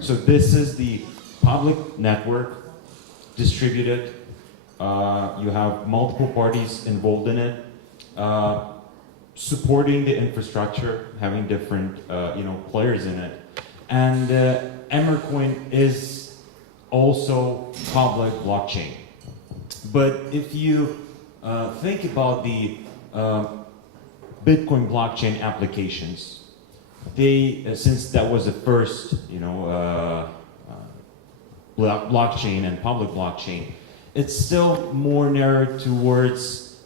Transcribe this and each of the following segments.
So this is the public network, distributed. You have multiple parties involved in it, supporting the infrastructure, having different players in it. And Emmercoin is also public blockchain. But if you think about the Bitcoin blockchain applications, they, since that was the first, blockchain and public blockchain, it's still more narrowed towards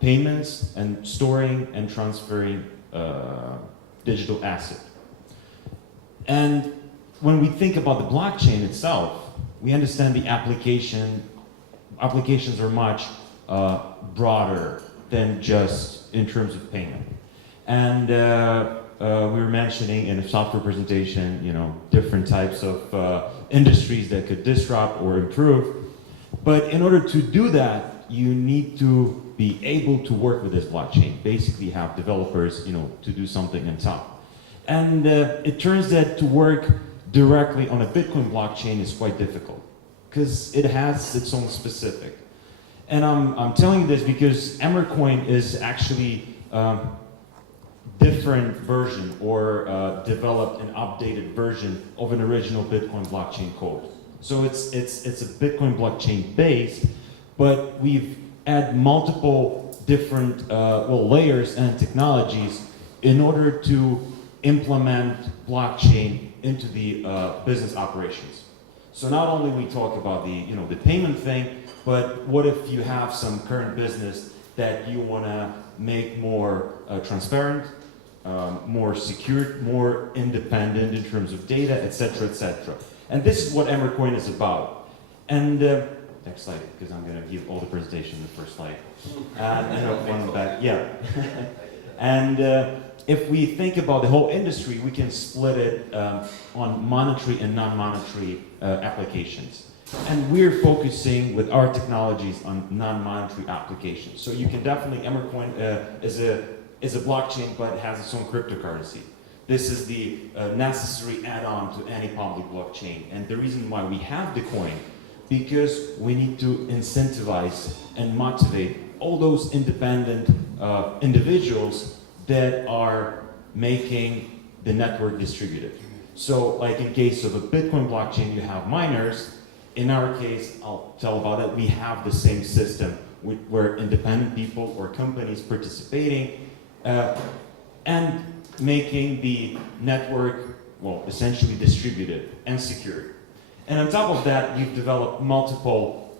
payments and storing and transferring digital asset. And when we think about the blockchain itself, we understand the applications are much broader than just in terms of payment. And we were mentioning in a software presentation, different types of industries that could disrupt or improve. But in order to do that, you need to be able to work with this blockchain. Basically, have developers, to do something on top. And it turns that to work directly on a Bitcoin blockchain is quite difficult because it has its own specific. And I'm telling you this because Emmercoin is actually different version or developed an updated version of an original Bitcoin blockchain code. So it's a Bitcoin blockchain base, but we've added multiple different layers and technologies in order to implement blockchain into the business operations. So not only we talk about the payment thing, but what if you have some current business that you want to make more transparent, more secure, more independent in terms of data, etc., etc. And this is what Emmercoin is about. And next slide, because I'm going to give all the presentation in the first slide. And one back, yeah. And if we think about the whole industry, we can split it on monetary and non-monetary applications. And we're focusing with our technologies on non-monetary applications. So you can definitely, Emmercoin is a blockchain, but has its own cryptocurrency. This is the necessary add-on to any public blockchain. And the reason why we have the coin, because we need to incentivize and motivate all those independent individuals that are making the network distributed. So like in case of a Bitcoin blockchain, you have miners. In our case, I'll tell about it, we have the same system where independent people or companies participating and making the network, essentially distributed and secured. And on top of that, you've developed multiple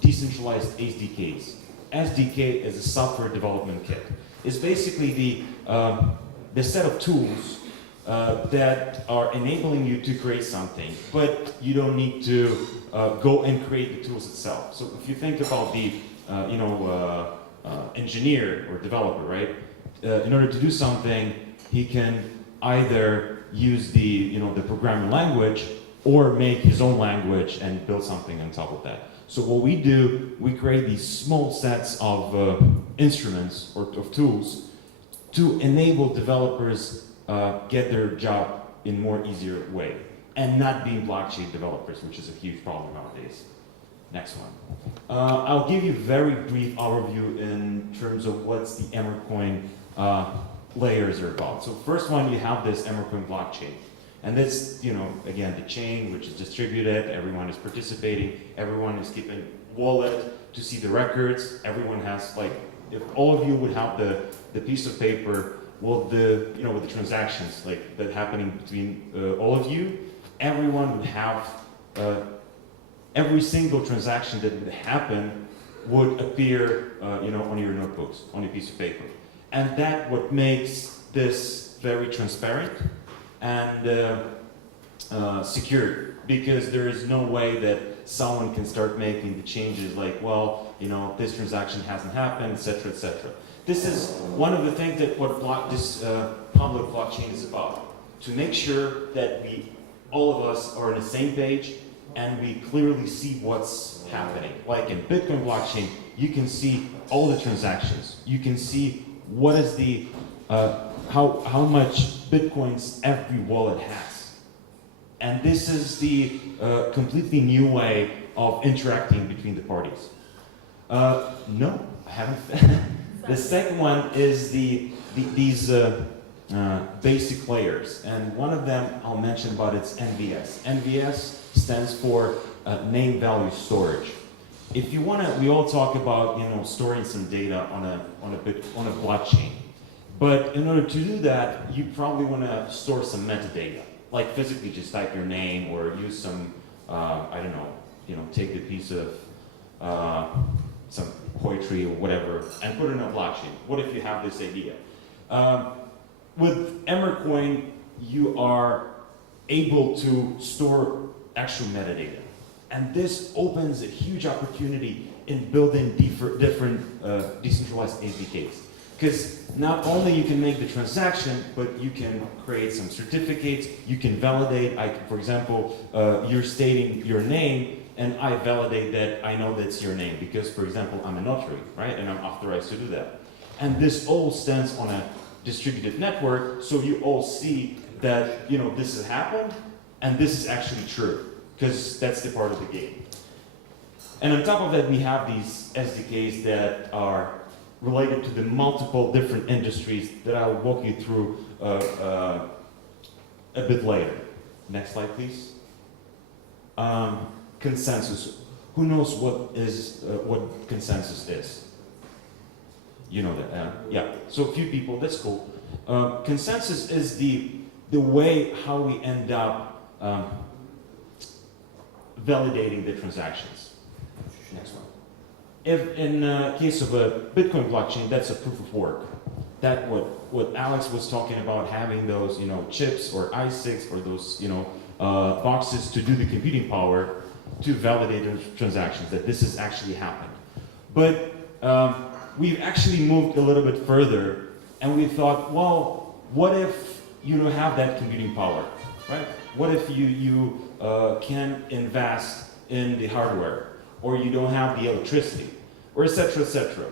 decentralized SDKs. SDK is a software development kit. It's basically the set of tools that are enabling you to create something, but you don't need to go and create the tools itself. So if you think about the engineer or developer, right? In order to do something, he can either use the programming language or make his own language and build something on top of that. So what we do, we create these small sets of instruments or of tools to enable developers get their job in more easier way and not being blockchain developers, which is a huge problem nowadays. Next one. I'll give you a very brief overview in terms of what's the Emmercoin layers are about. So first one, you have this Emmercoin blockchain. And this, again, the chain, which is distributed, everyone is participating, everyone is keeping wallet to see the records, everyone has, if all of you would have the piece of paper with the transactions, that happening between all of you, everyone would have, every single transaction that would happen would appear, on your notebooks, on your piece of paper. And that what makes this very transparent and secure, because there is no way that someone can start making the changes this transaction hasn't happened, etc., etc. This is one of the things that this public blockchain is about, to make sure that all of us are on the same page and we clearly see what's happening. Like in Bitcoin blockchain, you can see all the transactions. You can see what is how much Bitcoins every wallet has. And this is the completely new way of interacting between the parties. No, I haven't. The second one is these basic layers, and one of them I'll mention about it's NVS. NVS stands for name value storage. If you want to, we all talk about storing some data on a blockchain, but in order to do that, you probably want to store some metadata, like physically just type your name or use some I don't know, take the piece of some poetry or whatever and put it in a blockchain. What if you have this idea? With Emmercoin, you are able to store actual metadata. And this opens a huge opportunity in building different decentralized APKs. Because not only you can make the transaction, but you can create some certificates, you can validate, for example, you're stating your name, and I validate that I know that's your name because, for example, I'm a notary, right? And I'm authorized to do that. And this all stands on a distributed network, so you all see that, this has happened, and this is actually true, because that's the part of the game. And on top of that, we have these SDKs that are related to the multiple different industries that I'll walk you through a bit later. Next slide, please. Consensus. Who knows what consensus is? You know that, yeah. So a few people, that's cool. Consensus is the way how we end up validating the transactions. Next one. If in case of a Bitcoin blockchain, that's a proof of work. That what Alex was talking about, having those chips or ISICs or those boxes to do the computing power to validate the transactions, that this has actually happened. But we've actually moved a little bit further, and we thought, well, what if you don't have that computing power, right? What if you can't invest in the hardware, or you don't have the electricity, or et cetera, et cetera?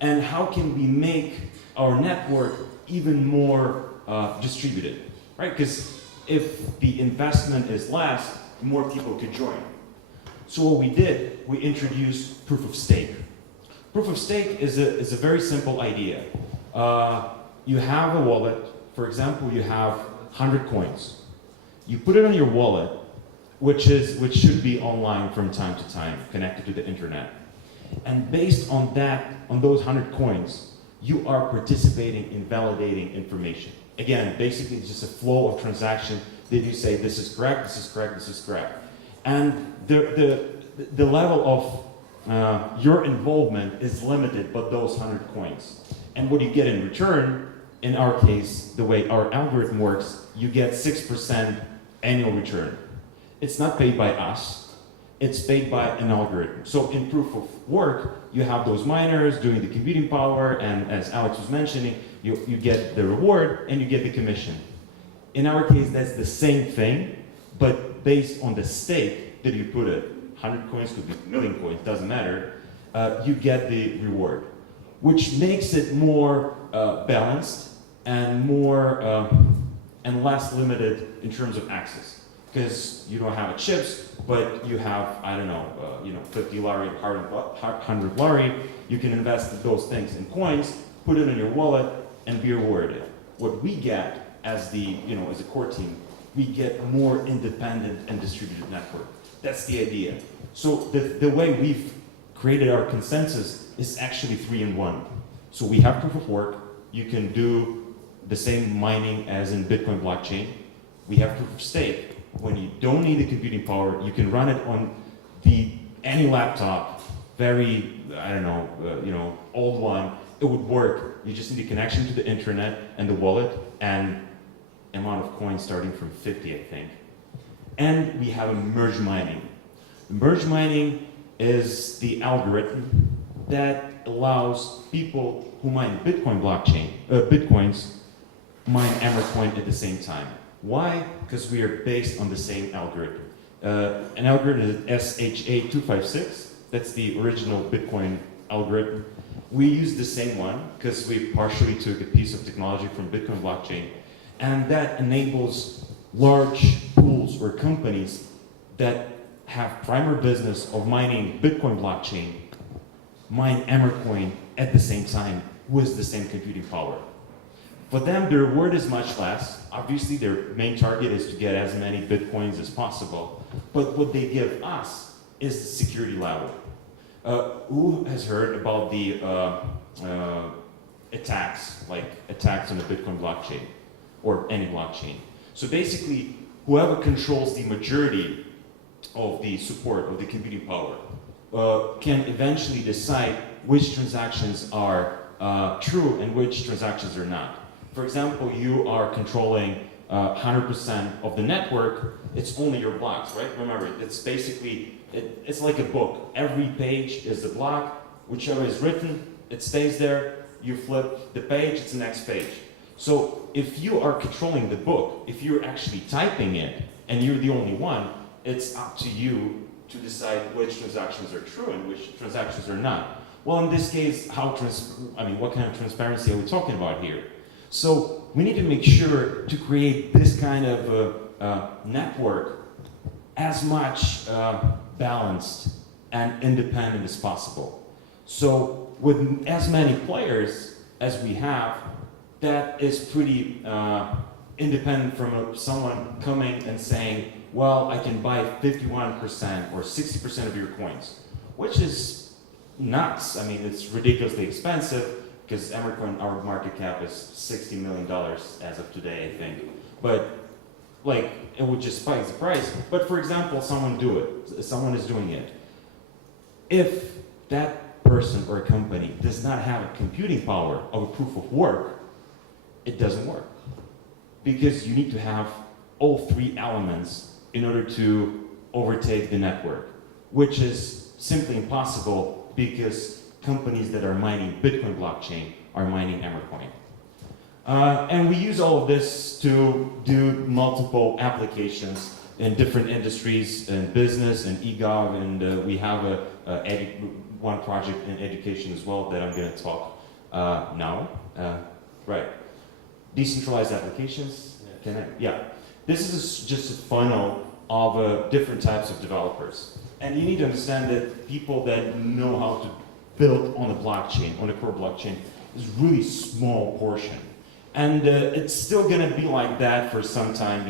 And how can we make our network even more distributed, right? Because if the investment is less, more people could join. So what we did, we introduced proof of stake. Proof of stake is a very simple idea. You have a wallet, for example, you have 100 coins. You put it on your wallet, which should be online from time to time, connected to the internet. And based on those 100 coins, you are participating in validating information. Again, basically it's just a flow of transaction that you say, this is correct, this is correct, this is correct. And the level of your involvement is limited by those 100 coins. And what you get in return, in our case, the way our algorithm works, you get 6% annual return. It's not paid by us, it's paid by an algorithm. So in proof of work, you have those miners doing the computing power, and as Alex was mentioning, you get the reward and you get the commission. In our case, that's the same thing, but based on the stake that you put it. 100 coins could be a million coins, doesn't matter. You get the reward, which makes it more balanced and more and less limited in terms of access. Because you don't have chips, but you have, I don't know, 50 lari, 100 lari. You can invest those things in coins, put it in your wallet, and be rewarded. What we get as as a core team, we get more independent and distributed network. That's the idea. So the way we've created our consensus is actually 3-in-1. So we have proof of work. You can do the same mining as in Bitcoin blockchain. We have proof of stake. When you don't need the computing power, you can run it on any laptop, very, I don't know, old one. It would work. You just need a connection to the internet and the wallet, and amount of coins starting from 50, I think. And we have a merge mining. Merge mining is the algorithm that allows people who mine Bitcoin blockchain, Bitcoins, mine Emmercoin at the same time. Why? Because we are based on the same algorithm. An algorithm is SHA-256. That's the original Bitcoin algorithm. We use the same one because we partially took a piece of technology from Bitcoin blockchain, and that enables large pools or companies that have primary business of mining Bitcoin blockchain mine Emmercoin at the same time with the same computing power. For them, the reward is much less. Obviously, their main target is to get as many Bitcoins as possible. But what they give us is the security level. Who has heard about the attacks, like attacks on the Bitcoin blockchain or any blockchain? So basically, whoever controls the majority of the support of the computing power can eventually decide which transactions are true and which transactions are not. For example, you are controlling 100% of the network, it's only your blocks, right? Remember, it's basically, it's like a book. Every page is a block, whichever is written, it stays there. You flip the page, it's the next page. So if you are controlling the book, if you're actually typing it, and you're the only one, it's up to you to decide which transactions are true and which transactions are not. Well, in this case, what kind of transparency are we talking about here? So we need to make sure to create this kind of network as much balanced and independent as possible. So with as many players as we have, that is pretty independent from someone coming and saying, well, I can buy 51% or 60% of your coins, which is nuts. I mean, it's ridiculously expensive because Emmercoin, our market cap is $60 million as of today, I think. But like, it would just spike the price. But for example, someone is doing it. If that person or a company does not have a computing power of a proof of work, it doesn't work. Because you need to have all three elements in order to overtake the network, which is simply impossible because companies that are mining Bitcoin blockchain are mining Emmercoin. And we use all of this to do multiple applications in different industries, in business and e-gov, and we have one project in education as well that I'm going to talk now. Right. Decentralized applications. Yeah. This is just a funnel of different types of developers. And you need to understand that people that know how to build on the blockchain, on the core blockchain, is really small portion. And it's still going to be like that for some time,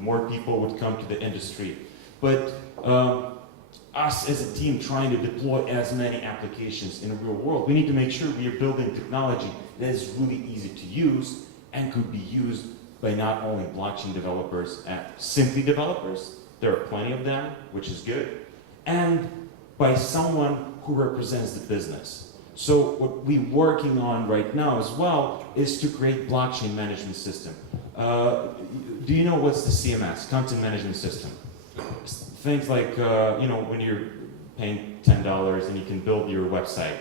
more people would come to the industry. But us as a team trying to deploy as many applications in the real world, we need to make sure we are building technology that is really easy to use and could be used by not only blockchain developers and simply developers, there are plenty of them, which is good, and by someone who represents the business. So what we're working on right now as well is to create blockchain management system. Do you know what's the CMS, content management system? Things like, when you're paying $10 and you can build your website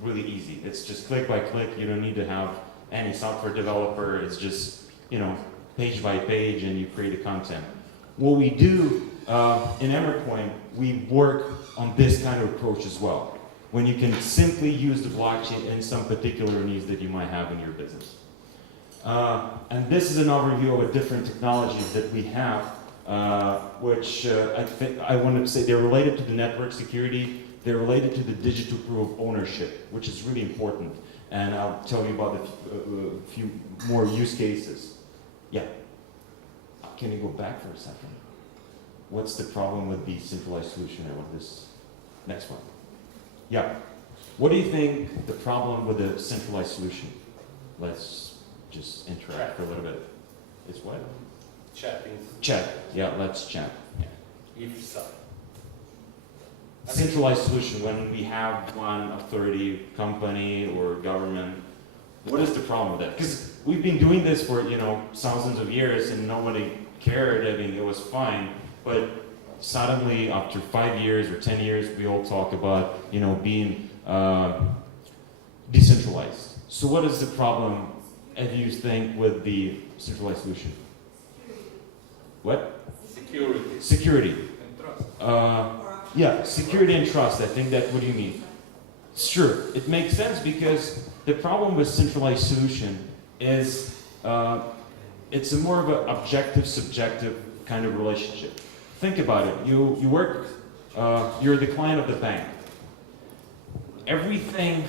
really easy. It's just click by click. You don't need to have any software developer. It's just, page by page and you create the content. What we do in Emmercoin, we work on this kind of approach as well, when you can simply use the blockchain in some particular needs that you might have in your business. And this is an overview of the different technologies that we have, which I want to say they're related to the network security, they're related to the digital proof of ownership, which is really important. And I'll tell you about a few more use cases. Yeah. Can you go back for a second? What's the problem with the centralized solution or with this next one? Yeah. What do you think the problem with the centralized solution? Let's just interact for a little bit. It's what? Chatting. Chat. Yeah, let's chat. Yeah. If so. Centralized solution, when we have one authority, company, or government, what is the problem with that? Because we've been doing this for, thousands of years and nobody cared. I mean, it was fine. But suddenly, after 5 years or 10 years, we all talk about, being decentralized. So what is the problem, as you think, with the centralized solution? What? Security. Security. And trust. Yeah, security and trust. I think that's what you mean. Sure, it makes sense because the problem with centralized solution is it's a more of an objective, subjective kind of relationship. Think about it. You work, you're the client of the bank. Everything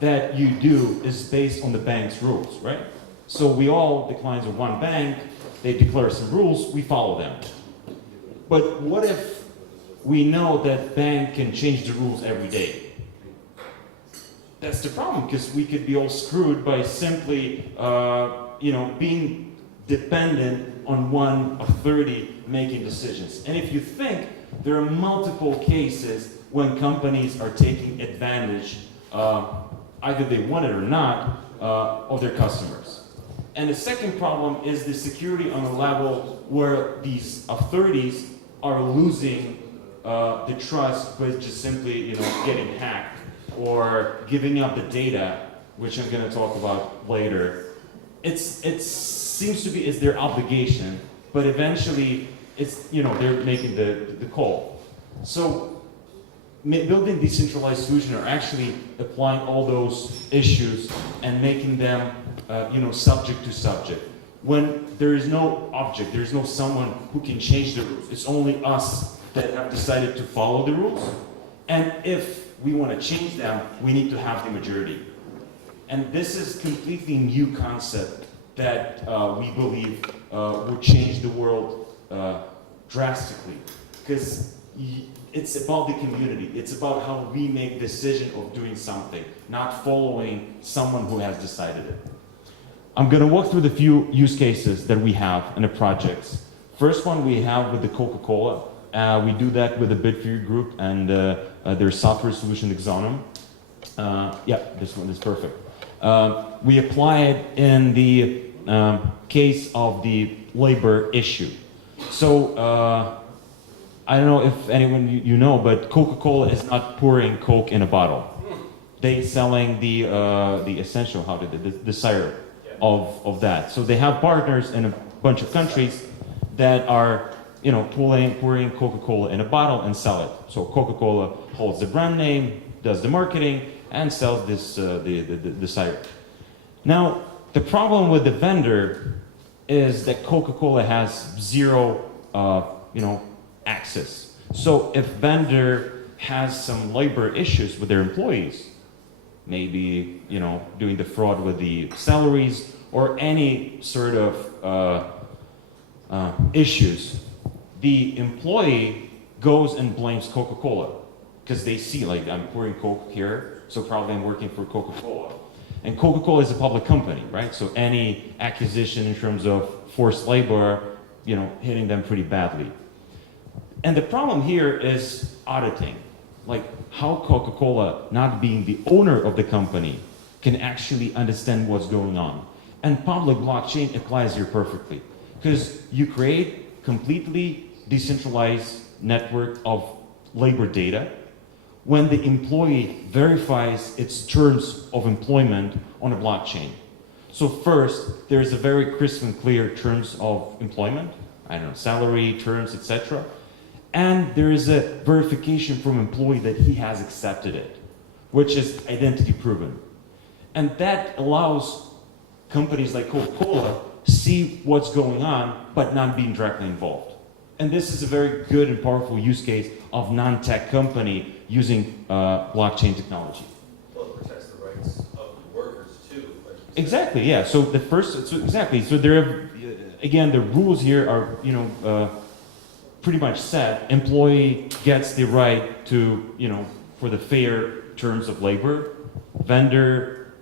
that you do is based on the bank's rules, right? So we all, the clients of one bank, they declare some rules, we follow them. But what if we know that bank can change the rules every day? That's the problem, because we could be all screwed by simply, being dependent on one of 30 making decisions. And if you think, there are multiple cases when companies are taking advantage, either they want it or not, of their customers. And the second problem is the security on a level where these authorities are losing the trust by just simply, getting hacked or giving up the data, which I'm going to talk about later. It seems to be is their obligation, but eventually it's they're making the call. So building decentralized solutions are actually applying all those issues and making them subject to subject. When there is no object, there is no someone who can change the rules. It's only us that have decided to follow the rules. And if we want to change them, we need to have the majority. And this is completely new concept that we believe will change the world drastically. Because it's about the community. It's about how we make decision of doing something, not following someone who has decided it. I'm going to walk through the few use cases that we have in the projects. First one we have with the Coca-Cola. We do that with the Bitfury group and their software solution Exonum. This one is perfect. We apply it in the case of the labor issue. So I don't know if anyone you know, but Coca-Cola is not pouring Coke in a bottle. They selling the essential, the syrup of that. So they have partners in a bunch of countries that are pouring Coca-Cola in a bottle and sell it. So Coca-Cola holds the brand name, does the marketing, and sells this the syrup. Now the problem with the vendor is that Coca-Cola has zero access. So if vendor has some labor issues with their employees, maybe doing the fraud with the salaries or any sort of issues, the employee goes and blames Coca-Cola because they see I'm pouring Coke here, so probably I'm working for Coca-Cola. And Coca-Cola is a public company, right? So any accusation in terms of forced labor, hitting them pretty badly. And the problem here is auditing. How Coca-Cola, not being the owner of the company, can actually understand what's going on. And public blockchain applies here perfectly. Because you create completely decentralized network of labor data when the employee verifies its terms of employment on a blockchain. So first, there's a very crisp and clear terms of employment, salary, terms, etc. And there is a verification from employee that he has accepted it, which is identity proven. And that allows companies like Coca-Cola see what's going on, but not being directly involved. And this is a very good and powerful use case of non-tech company using blockchain technology. Well, it protects the rights of the workers too. Exactly, yeah. So So there are, again, the rules here are, pretty much set. Employee gets the right to, for the fair terms of labor. Vendor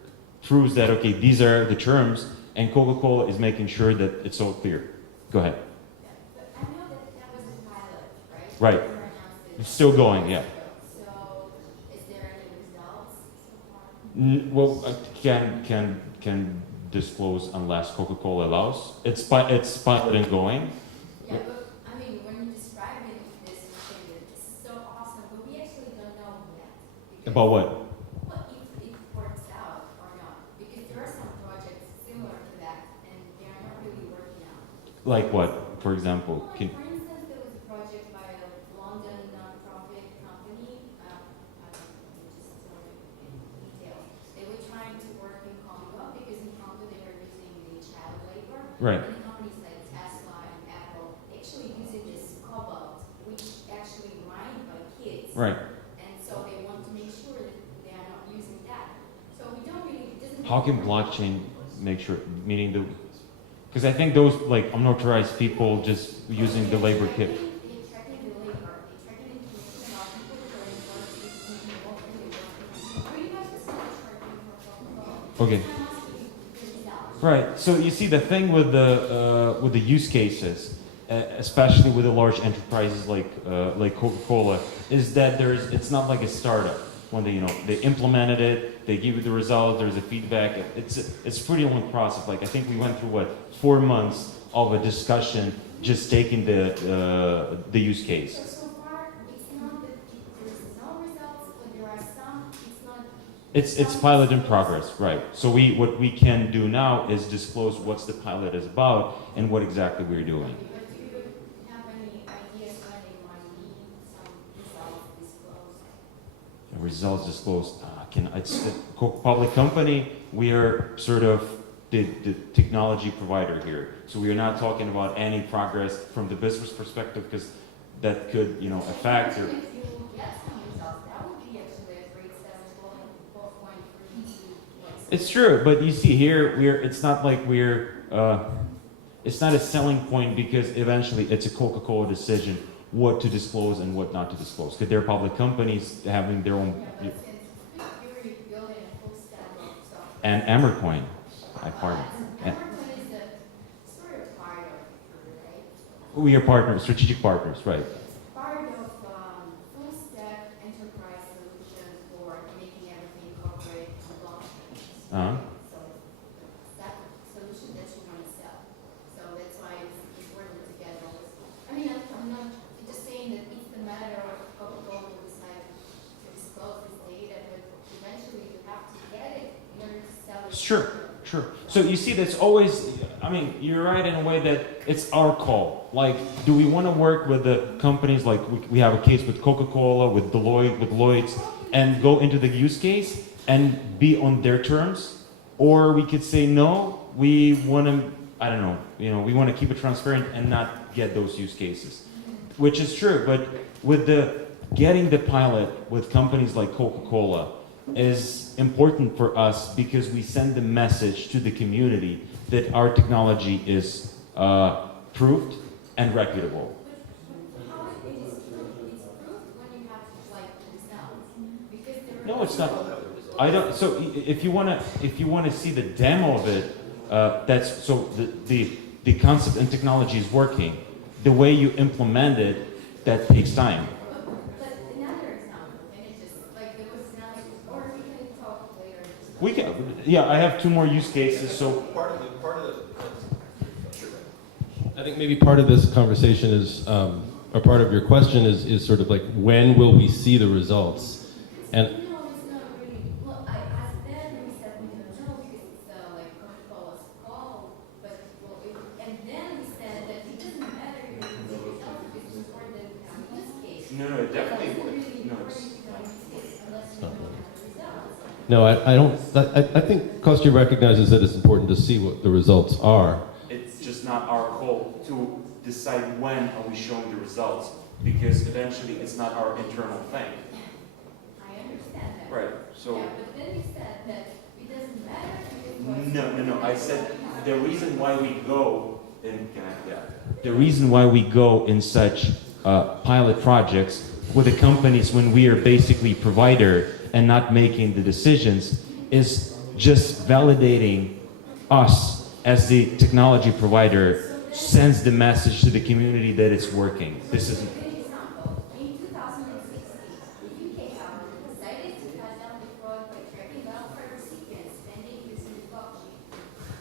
proves that, okay, these are the terms, and Coca-Cola is making sure that it's all clear. Go ahead. Yeah, but I know that was a pilot, right? Right. It's still going, yeah. So, is there any results so far? Well, I can disclose unless Coca-Cola allows. It's pilot and going. Yeah, but I mean, when you describe it, this thing, it's so awesome, but we actually don't know yet. About what? Well, if it works out or not, because there are some projects similar to that, and they are not really working out. Like what, for example? Well, for instance, there was a project by a London non-profit company. I don't know, just tell you in detail. They were trying to work in Congo because in Congo they were using the child labor. Right. And the company Right. And so they want to make sure that they are not using that. So we don't really, it doesn't. How can blockchain make sure, meaning the, because I think those like unauthorized people just using the labor kit. They're tracking the labor, they're tracking information about people who are involved in work, pretty much the same as tracking for Okay. Right. So you see, the thing with the use cases, especially with the large enterprises like Coca-Cola, is that it's not like a startup when they implemented it, they give you the result, there's a feedback. It's pretty long process. Like I think we went through 4 months of a discussion just taking the use case. So far, it's not that there's no results, but there are some, it's not. It's pilot in progress, right? So what we can do now is disclose what's the pilot is about and what exactly we're doing. But do you have any ideas when they might need some results disclosed? Results disclosed. It's a public company. We are sort of the technology provider here. So we are not talking about any progress from the business perspective because that could affect. If you get some results, that would be actually a great step going point for you to. It's true, but you see here it's not like it's not a selling point because eventually it's a Coca-Cola decision what to disclose and what not to disclose. Because they're public companies having their own. Yeah, but since you're building a full stack of software. And Amercoin, I partner. And Everyone is a sort of part of it, right? we are partners, strategic partners, right? It's part of full stack enterprise solution for making everything corporate and blockchain. Uh-huh. So that's the solution that you want to sell. So that's why it's important to get all this. I mean, I'm not just saying that it's a matter of Coca-Cola to decide to disclose this data, but eventually you have to get it in order to sell it. Sure. So you see, that's always, I mean, you're right in a way that it's our call. Like, do we want to work with the companies, like we have a case with Coca-Cola, with Deloitte, with Lloyd's, and go into the use case and be on their terms? Or we could say, no, we want to, I don't know, we want to keep it transparent and not get those use cases. Which is true, but with getting the pilot with companies like Coca-Cola, is important for us because we send the message to the community that our technology is proved and reputable. How it is proved? It's proved when you have results. Because there No, it's not. I don't. So if you wanna see the demo of it, that's so the concept and technology is working. The way you implement it, that takes time. But another example, and it just there was another, or we can talk later. We can. Yeah, I have 2 more use cases. So Part of the. I think maybe part of this conversation is, or part of your question is sort of like, when will we see the results? And No, it's not really. Well, I asked them, and we said we don't know because it's Coca-Cola's call. But and then we said that it doesn't matter if you see results because it's important in this case. no, definitely. It's really No, important to know this case unless you don't have the results. no, I don't. I think Kostya recognizes that it's important to see what the results are. It's just not our call to decide when are we showing the results because eventually it's not our internal thing. I understand that. Right. So Yeah, but then you said that it doesn't matter because. no. I said the reason why we go in the reason why we go in such pilot projects with the companies when we are basically provider and not making the decisions is just validating us as the technology provider sends the message to the community that it's working. This is An example, in 2016, the UK government decided to cut down the fraud by tracking welfare recipients spending using the blockchain.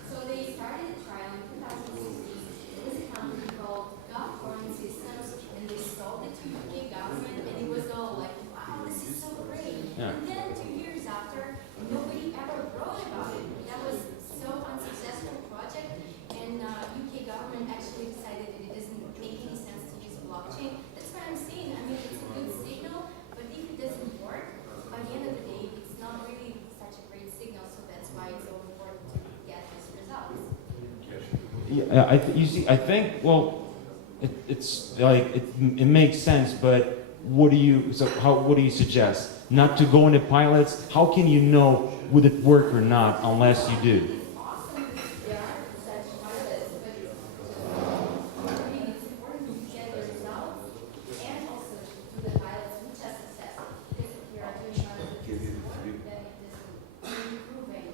So they started a trial in 2016. It was a company called Government Systems, and they sold it to the UK government, and it was all like, wow, this is so great. Yeah. And then 2 years after, nobody ever wrote about it. That was so unsuccessful project, and UK government actually decided that it doesn't make any sense to use blockchain. That's what I'm saying. I mean, it's a good signal, but if it doesn't work, by the end of the day, it's not really such a great signal. So that's why it's so important to get these results. Yeah, you see, I think, well, it's like, it makes sense, but what do you suggest? Not to go into pilots? How can you know would it work or not unless you do? It's awesome that there are such pilots, but I think it's important to get the results and also to do the pilots with just success. Because if you are doing pilots that doesn't work, then it isn't improving.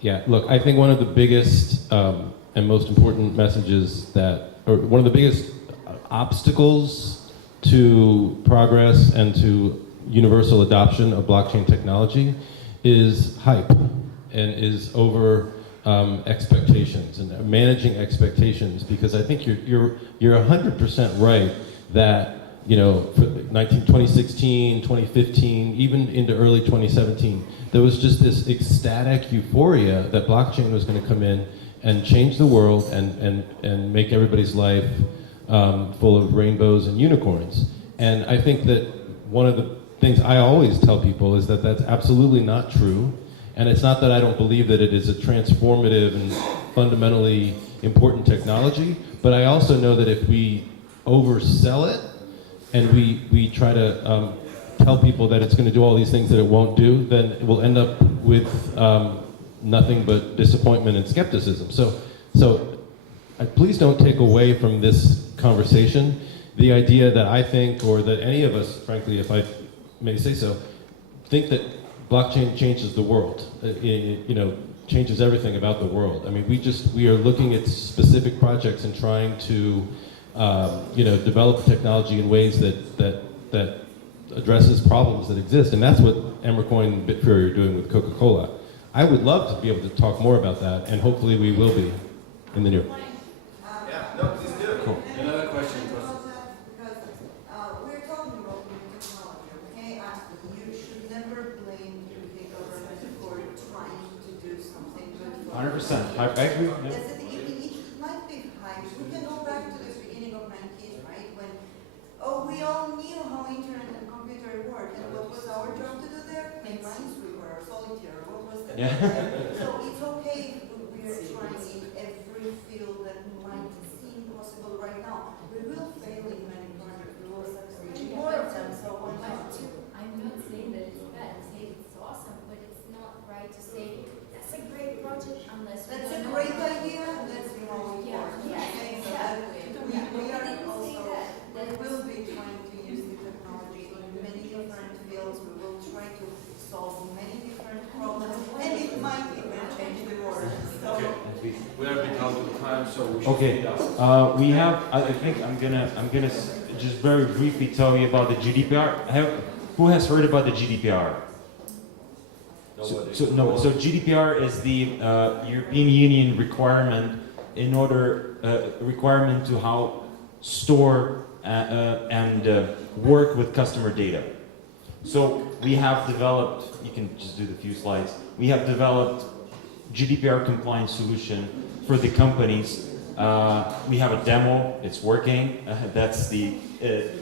Yeah, look, I think one of the biggest and most important messages or one of the biggest obstacles to progress and to universal adoption of blockchain technology is hype and is over expectations and managing expectations, because I think you're 100% right that, you know, for 2016, 2015, even into early 2017, there was just this ecstatic euphoria that blockchain was going to come in and change the world and make everybody's life full of rainbows and unicorns. And I think that one of the things I always tell people is that that's absolutely not true. And it's not that I don't believe that it is a transformative and fundamentally important technology, but I also know that if we oversell it and we try to tell people that it's going to do all these things that it won't do, then we'll end up with nothing but disappointment and skepticism. So please don't take away from this conversation the idea that I think, or that any of us, frankly, if I may say so, think that blockchain changes the world. You know, changes everything about the world. I mean, we are looking at specific projects and trying to, you know, develop technology in ways that addresses problems that exist, and that's what Emercoin and Bitfury are doing with Coca-Cola. I would love to be able to talk more about that, and hopefully we will be in the near. Yeah, no, please do. Cool. Another question. Because we're talking about new technology, okay? You should never blame the government for trying to do something good. 100%. I agree. Yeah. That's the thing. It might be hype. We can go back to the beginning of 90s, right? When, we all knew how internet and computer work, and what was our job to do there? Make Minesweeper or Solitaire. What was that? Yeah. So it's okay if we're trying in every field that might seem possible right now. We will fail in many projects. We will succeed in more of them. So why not? I'm not saying that it's bad, I'm saying it's awesome, but it's not right to say that's a great project unless we That's a don't know great about it." idea. That's wrong. Yeah, yeah, exactly. We are didn't say also, that. we will be trying to use the technology in many different fields. We will try to solve many different problems, and it might even change the world. So. We are being held to time, so we should Okay, speed up. we have. I think I'm gonna just very briefly tell you about the GDPR. Who has heard about the GDPR? So GDPR is the European Union requirement requirement to how store and work with customer data. So we have developed. You can just do the few slides. We have developed GDPR compliant solution for the companies. We have a demo, it's working. That's the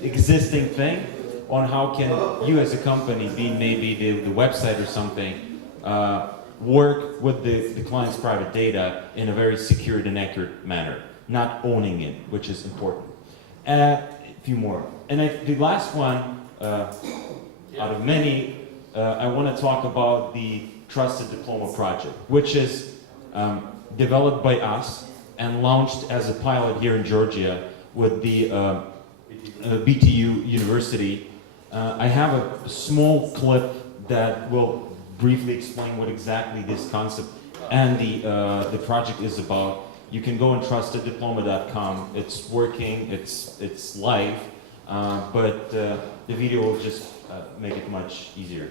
existing thing on how can you as a company, being maybe the website or something, work with the client's private data in a very secured and accurate manner, not owning it, which is important. A few more. And the last one, out of many, I want to talk about the Trusted Diploma project, which is developed by us and launched as a pilot here in Georgia with the BTU University. I have a small clip that will briefly explain what exactly this concept and the project is about. You can go on trusteddiploma.com. It's working, it's live, but the video will just make it much easier.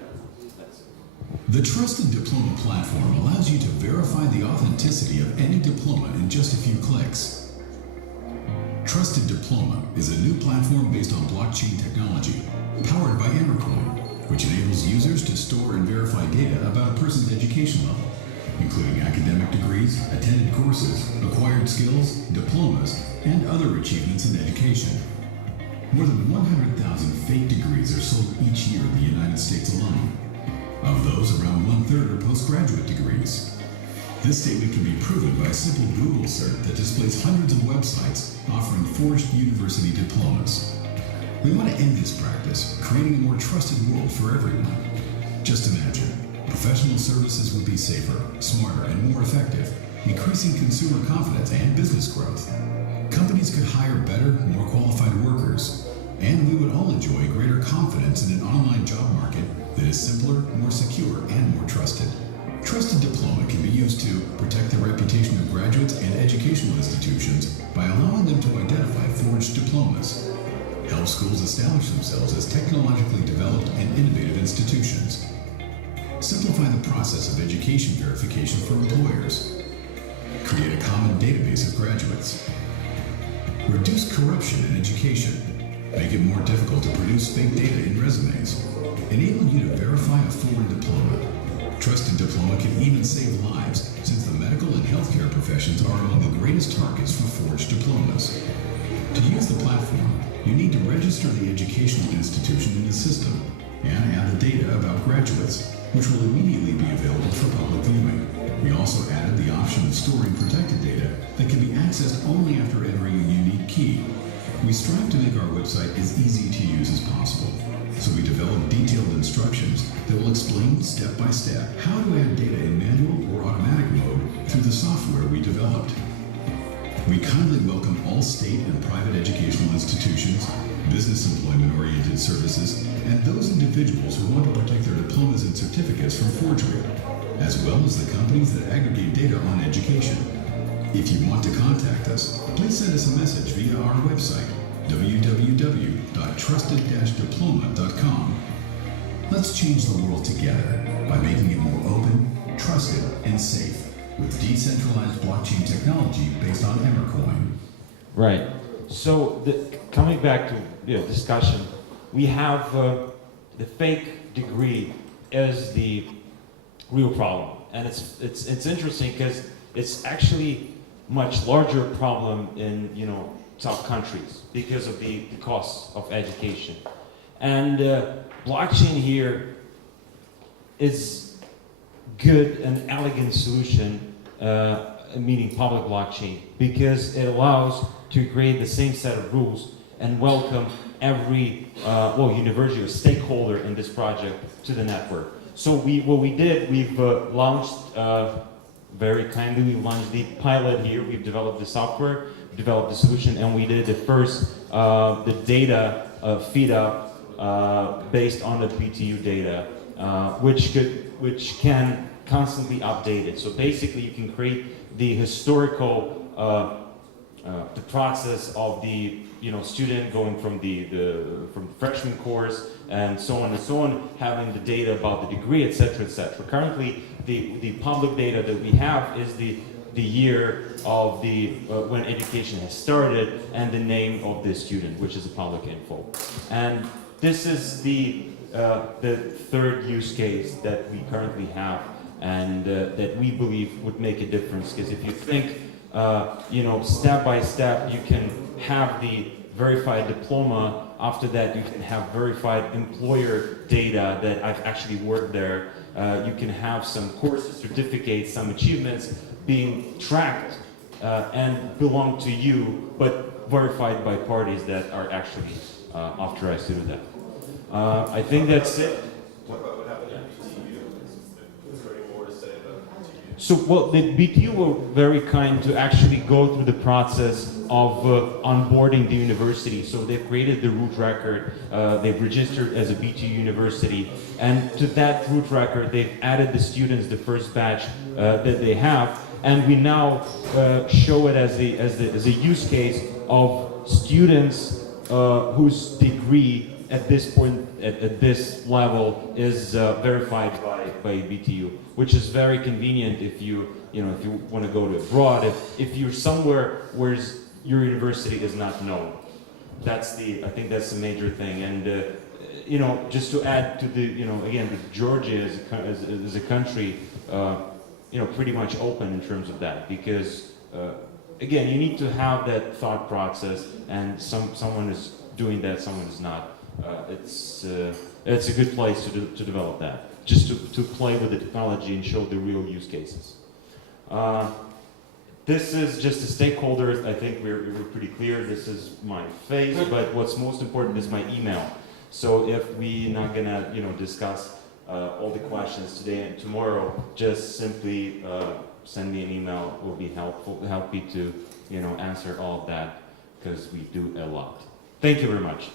The Trusted Diploma platform allows you to verify the authenticity of any diploma in just a few clicks. Trusted Diploma is a new platform based on blockchain technology, powered by Emercoin, which enables users to store and verify data about a person's education level, including academic degrees, attended courses, acquired skills, diplomas, and other achievements in education. More than 100,000 fake degrees are sold each year in the United States alone. Of those, around 1/3 are postgraduate degrees. This statement can be proven by a simple Google search that displays hundreds of websites offering forged university diplomas. We want to end this practice, creating a more trusted world for everyone. Just imagine, professional services would be safer, smarter, and more effective, increasing consumer confidence and business growth. Companies could hire better, more qualified workers, and we would all enjoy greater confidence in an online job market that is simpler, more secure, and more trusted. Trusted Diploma can be used to protect the reputation of graduates and educational institutions by allowing them to identify forged diplomas, help schools establish themselves as technologically developed and innovative institutions, simplify the process of education verification for employers, create a common database of graduates, reduce corruption in education, make it more difficult to produce fake data in resumes, enable you to verify a foreign diploma. Trusted Diploma can even save lives, since the medical and healthcare professions are among the greatest targets for forged diplomas. To use the platform, you need to register the educational institution in the system and add the data about graduates, which will immediately be available for public viewing. We also added the option of storing protected data that can be accessed only after entering a unique key. We strive to make our website as easy to use as possible, so we developed detailed instructions that will explain step by step how to add data in manual or automatic mode through the software we developed. We kindly welcome all state and private educational institutions, business employment-oriented services, and those individuals who want to protect their diplomas and certificates from forgery, as well as the companies that aggregate data on education. If you want to contact us, please send us a message via our website, www.trusted-diploma.com. Let's change the world together by making it more open, trusted, and safe with decentralized blockchain technology based on Emmercoin. Right. So coming back to discussion, we have the fake degree as the real problem, and it's interesting because it's actually much larger problem in top countries because of the cost of education, and blockchain here is good and elegant solution, meaning public blockchain, because it allows to create the same set of rules and welcome every university or stakeholder in this project to the network. So we've launched very kindly, we launched the pilot here. We've developed the software, developed the solution, and we did the first the data feed up based on the BTU data, which can constantly update it. So basically, you can create the historical the process of the student going from the freshman course and so on, having the data about the degree, etc., etc. Currently, the public data that we have is the year of the when education has started and the name of the student, which is a public info. And this is the third use case that we currently have, and that we believe would make a difference. Because if you think, step by step, you can have the verified diploma. After that, you can have verified employer data that I've actually worked there. You can have some courses, certificates, some achievements being tracked and belong to you, but verified by parties that are actually authorized to do that. I think that's it. What happened at BTU? Is there any more to say about BTU? So, well, the BTU were very kind to actually go through the process of onboarding the university. So they've created the root record, they've registered as a BTU university, and to that root record, they've added the students, the first batch that they have, and we now show it as a use case of students whose degree at this point, at this level, is verified by BTU, which is very convenient if you want to go to abroad, if you're somewhere where your university is not known. I think that's the major thing. And just to add to again, Georgia is a country, pretty much open in terms of that, because again, you need to have that thought process, and someone is doing that, someone is not. It's a good place to develop that, just to play with the technology and show the real use cases. this is just the stakeholders. I think we're pretty clear. This is my face, but what's most important is my email. So if we're not gonna, discuss all the questions today and tomorrow, just simply send me an email. Will be happy to, answer all of that, because we do a lot. Thank you very much.